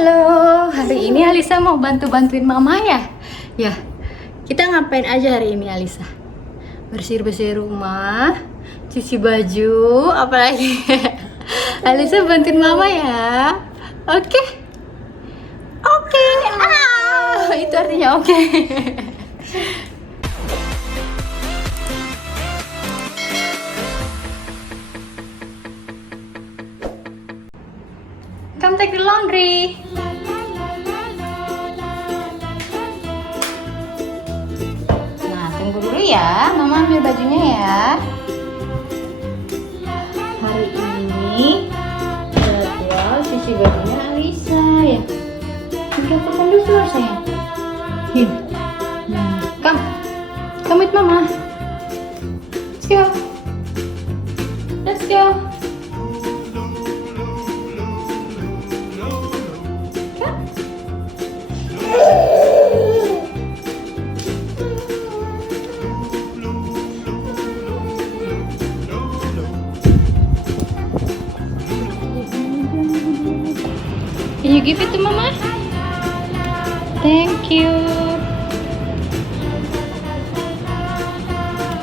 Halo, hari ini Alisa mau bantuin mama ya? Ya, kita ngapain aja hari ini Alisa? Bersih-bersih rumah, cuci baju, apalagi? Alisa bantuin mama ya? Oke? Oke, itu artinya oke. Come take the laundry. Nah, tunggu dulu ya, mama ambil bajunya ya. Hari ini jadwal cuci bajunya Alisa ya. Kita tekan dulu floor sayang. Here. Come with mama. Let's go. Let's go. Can you give it to mama? Thank you.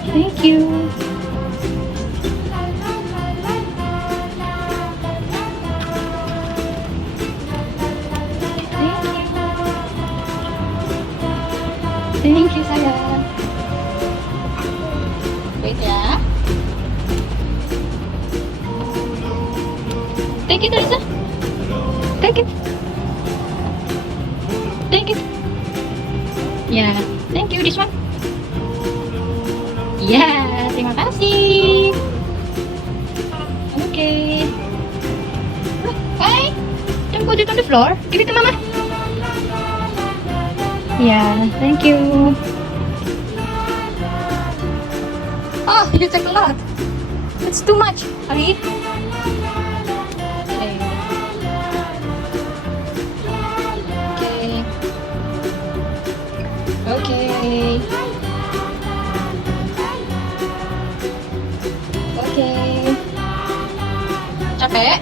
Thank you. Thank you sayang. Wait ya. Take it Alisa. Take it. Take it. Ya, yeah. Thank you this one. Ya, yeah, terima kasih. Okay. Bye. Don't put it on the floor. Give it to mama. Yeah, thank you. Oh, you take a lot. It's too much, Ali. Okay. Okay. Capek?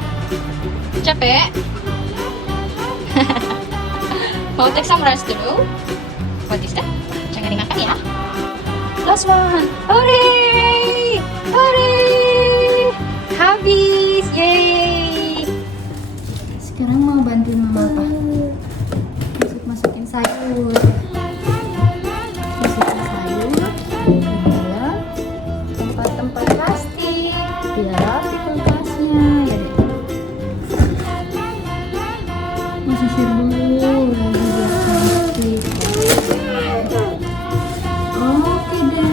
Capek? Mau take some rest dulu? What is that? Jangan dimakan ya. Last one. Hooray! Hooray! Habis! Yay! Sekarang mau bantuin mama apa? Masukin sayur. Masukin sayur ke dalam tempat-tempat plastik. Biar rapi kulkasnya. Ya deh. Sisir dulu lagi biar cantik. Oke deh.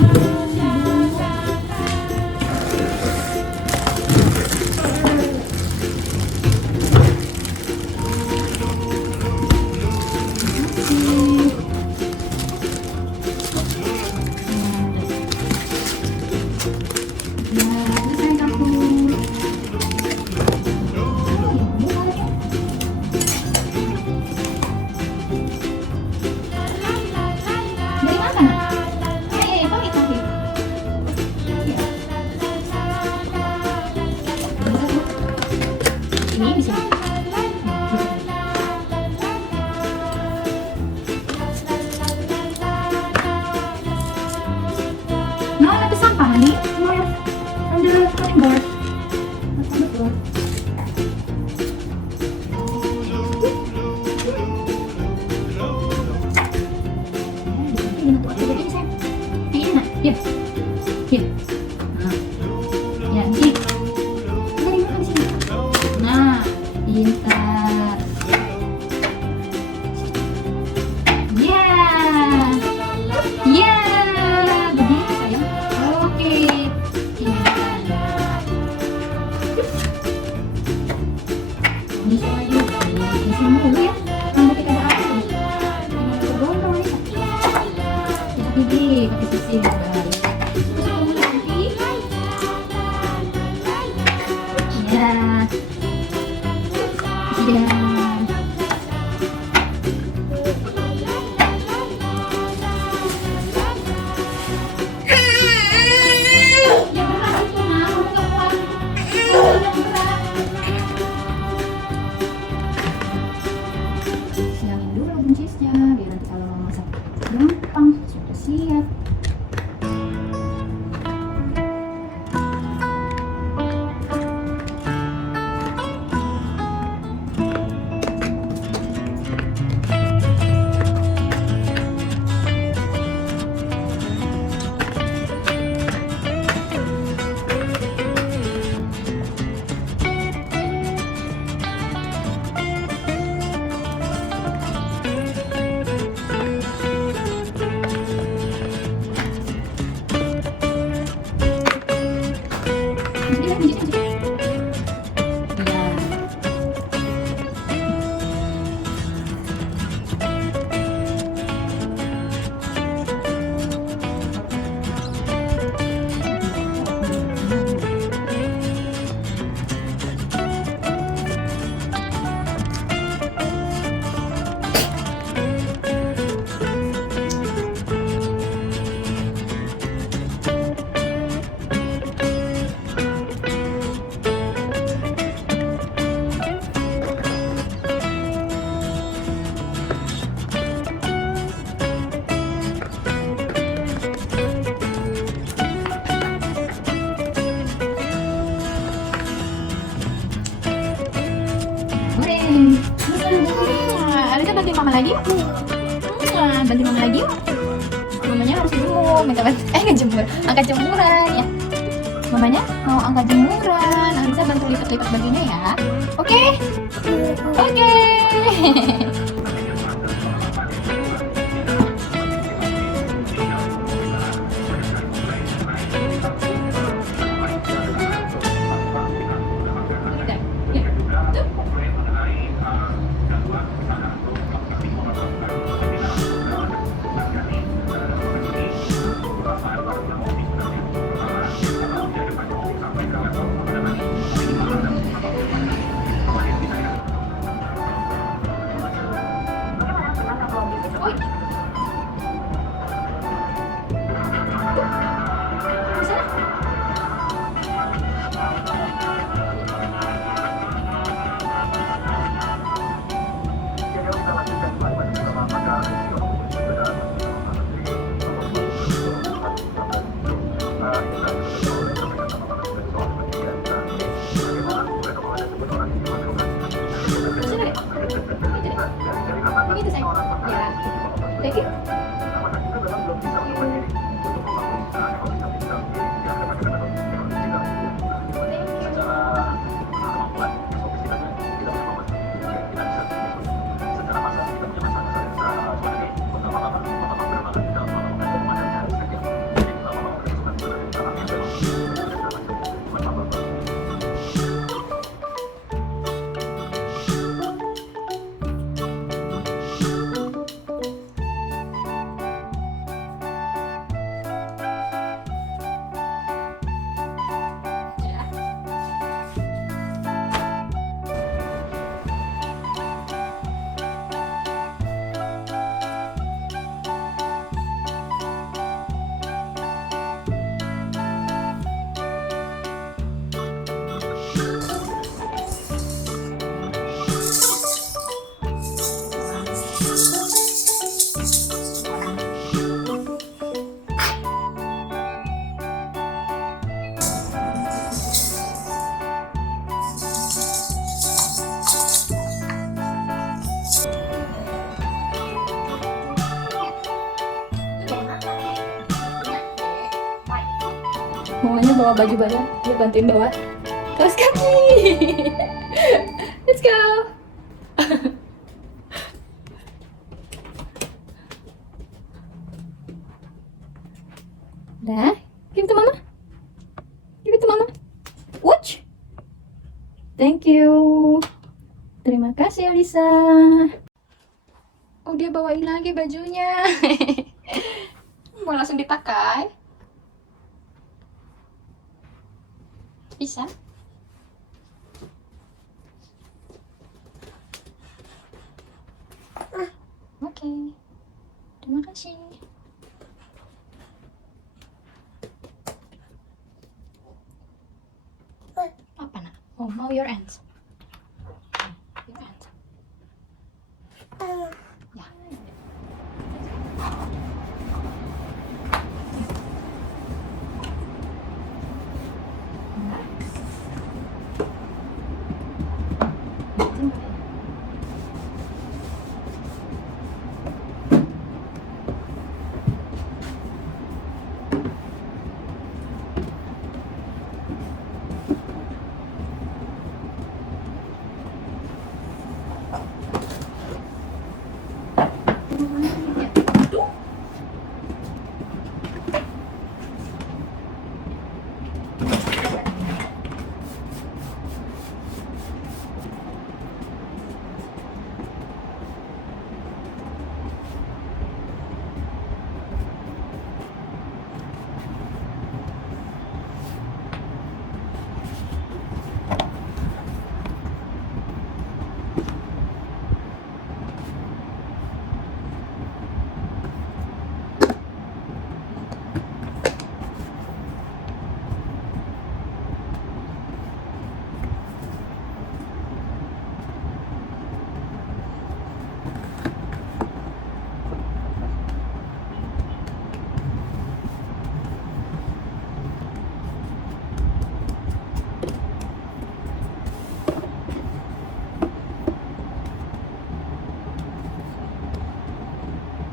Ini di sini. No, ada sampah nih. More on the cutting board. Not on the floor. Here. Here. Ya, di sini. Nah, pintar. Ya, ya, begitu sayang. Oke, pintar. Bisa lagi, di sini dulu ya. Nanti kita ada apa? Ini bergondong nih. Kita gigi, pakai sisi balik. Terus kamu nanti. Ya. Ya. bantuin mama lagi? Bantuin mama lagi? Mamanya harus jemur, minta ngejemur, angkat jemuran ya. Mamanya mau angkat jemuran, Alisa bantu lipat-lipat bajunya ya. Oke? Oke. Begitu sayang. Ya. Thank you. Mamanya bawa baju baru, dia bantuin bawa kaos kaki. Let's go. Dah, give it to mama. Give it to mama. Watch. Thank you. Terima kasih Alisa. Oh, dia bawain lagi bajunya. Mau langsung dipakai? Bisa? Oke. Terima kasih. Apa nak? Oh, mau your hands. Your hands. Ya.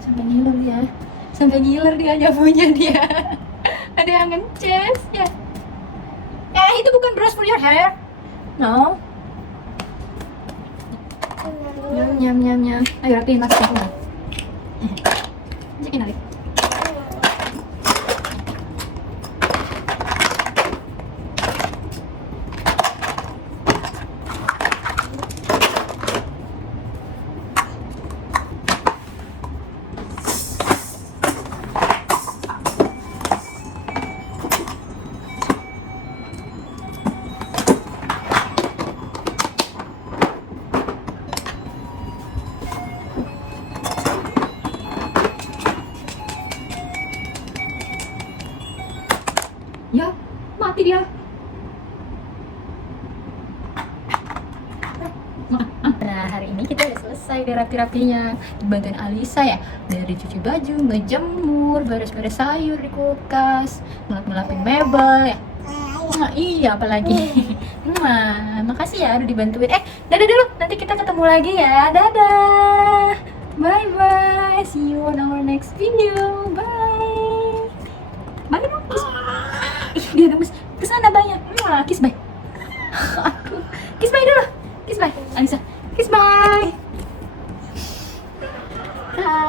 Sampai ngiler dia. Sampai ngiler dia nyapunya dia. Ada yang ngeces ya. Itu bukan brush for your hair. No. Nyam nyam nyam nyam. Ayo rapiin maksudnya. Jekin lagi. Ya, mati dia. Nah, hari ini kita udah selesai deh rapi-rapinya. Dibantuin Alisa ya, dari cuci baju, ngejemur, beres-beres sayur di kulkas, ngelap-ngelapin mebel ya. Nah, iya apalagi. Makasih ya udah dibantuin. Dadah dulu. Nanti kita ketemu lagi ya. Dadah. Bye bye. See you on our next video. Bye. Bye dong. Dia gemes. Kesana banyak. Kiss bye. Kiss bye dulu. Kiss bye. Alisa. Kiss bye. Bye.